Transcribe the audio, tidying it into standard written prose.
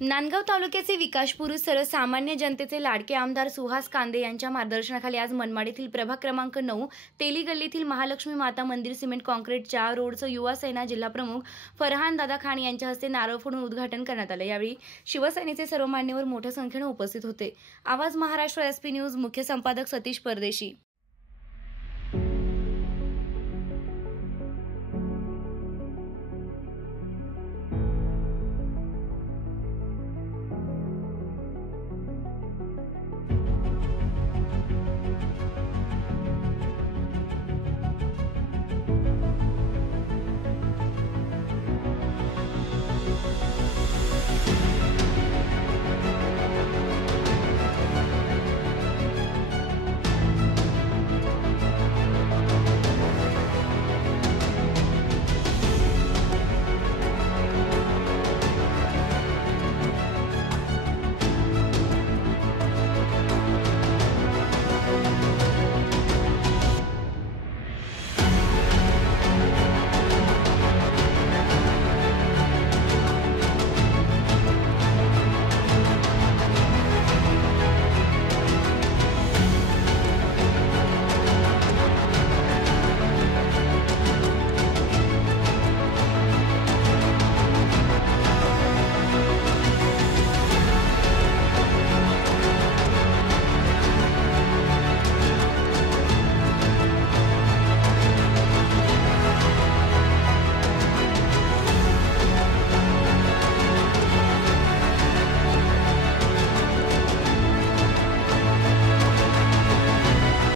नांदगाव तालुक्याचे विकास पुरुष सर्वसामान्य जनतेचे लाडके आमदार सुहास कांदे यांच्या मार्गदर्शनाखाली आज मनमाड येथील प्रभाग क्रमांक 9 तेली गल्लीतील महालक्ष्मी माता मंदिर सिमेंट कॉन्क्रीटच्या रोडचं युवा सेना जिल्हाप्रमुख फरहान दादा खान यांच्या हस्ते नारळ फोडून उद्घाटन करण्यात आलं। यावेळी शिवसेनेचे सर्व मान्यवर मोठ्या संख्येने उपस्थित होते। आवाज महाराष्ट्र एसपी न्यूज मुख्य संपादक सतीश परदेशी।